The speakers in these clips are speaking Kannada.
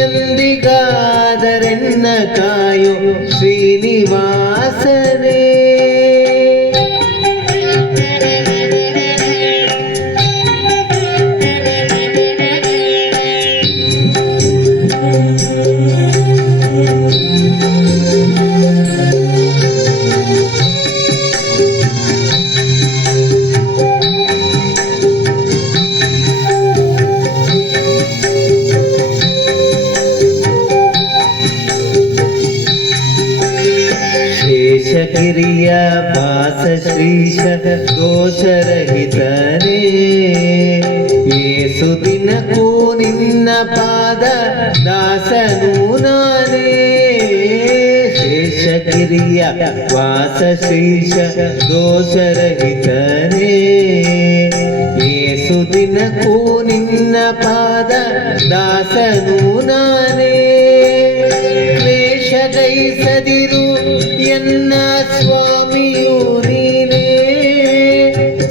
ಎಂದಿಗಾದರೆನ್ನ ಕಾಯೋ ಶ್ರೀನಿವಾಸನೇ गिरियाभास श्रीश दोषरहितरे येषु दिनकू निन्न पाद दासनूनाने शेषगिरिया वास श्रीश दोषरहितरे येषु दिनकू निन्न पाद दासनूनाने क्लेशगैसदि ಎನ್ನ ಸ್ವಾಮಿಯು ನೀನೇ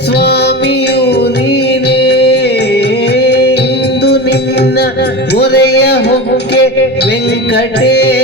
ಸ್ವಾಮಿಯು ನೀನೇ. ಇಂದು ನಿನ್ನ ಮೊರೆಯ ಹೊಕ್ಕೆ ವೆಂಕಟೇಶನೇ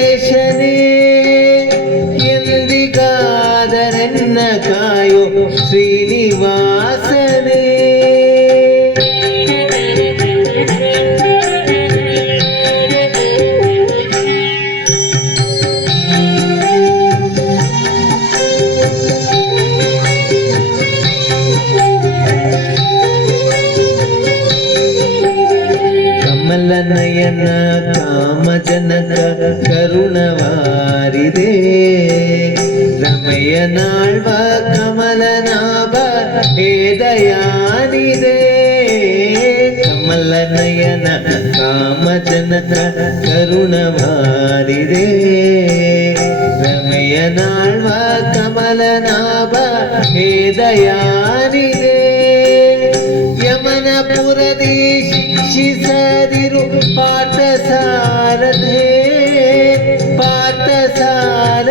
ರಮಯನಾಳ್ವ ಕಮಲನಾಭ ಹೇದಯಾನಿದೆ ಕಮಲ ನಯನ ಕಾಮಜನಕ ಕರುಣವಾರಿದೆ ರಮಯನಾಳ್ವ ಕಮಲನಾಭ ಹೇದಯಾನಿದೆ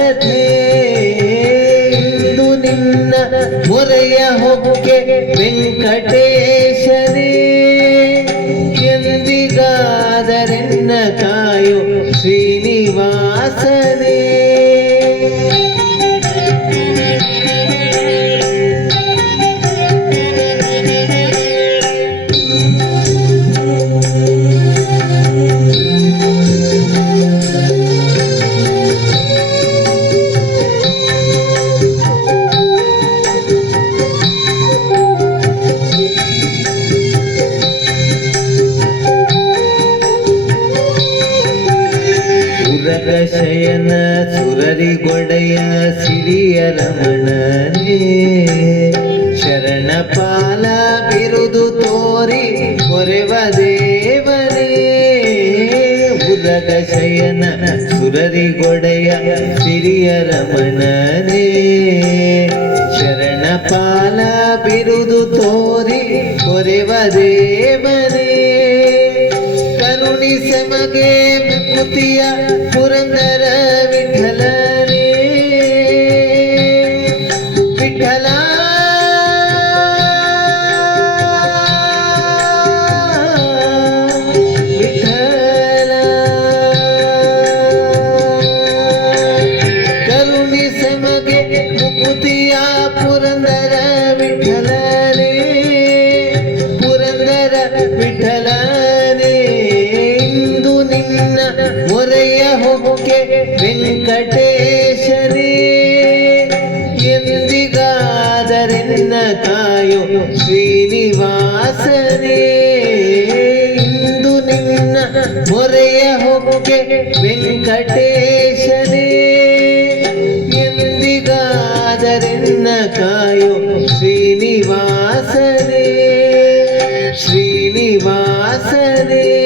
ಪಾರ್ಥಸಾರಥೆ ಇಂದು ನಿನ್ನ ಮೊರೆಯ ಹೊಕ್ಕೆ ವೆಂಕಟೇಶನೇ. ಎಂದಿಗಾದರೆನ್ನ ಶಯನ ಸುರರಿಗೊಡೆಯ ಸಿರಿಯ ರಮಣನೇ ಶರಣ ಪಾಲ ಬಿರುದು ತೋರಿ ಕೊರೆವ ದೇವರೇ ಉದಗ ಶಯನ ಸುರರಿಗೊಡೆಯ ಸಿರಿಯ ರಮಣನೇ ಶರಣ ಪಾಲ ಬಿರುದು ತೋರಿ ಕೊರೆವ ದೇವರೇ ಕರುಣಿಸೆ முத்தியா புரந்தர ಎಂದಿಗಾದರೆನ್ನ ಕಾಯೋ ಶ್ರೀನಿವಾಸನೇ ಇಂದು ನಿನ್ನ ಮೊರೆಯ ಹೊಕ್ಕೆ ವೆಂಕಟೇಶನೇ. ಎಂದಿಗಾದರೆನ್ನ ಕಾಯೋ ಶ್ರೀನಿವಾಸನೇ ಶ್ರೀನಿವಾಸನೇ.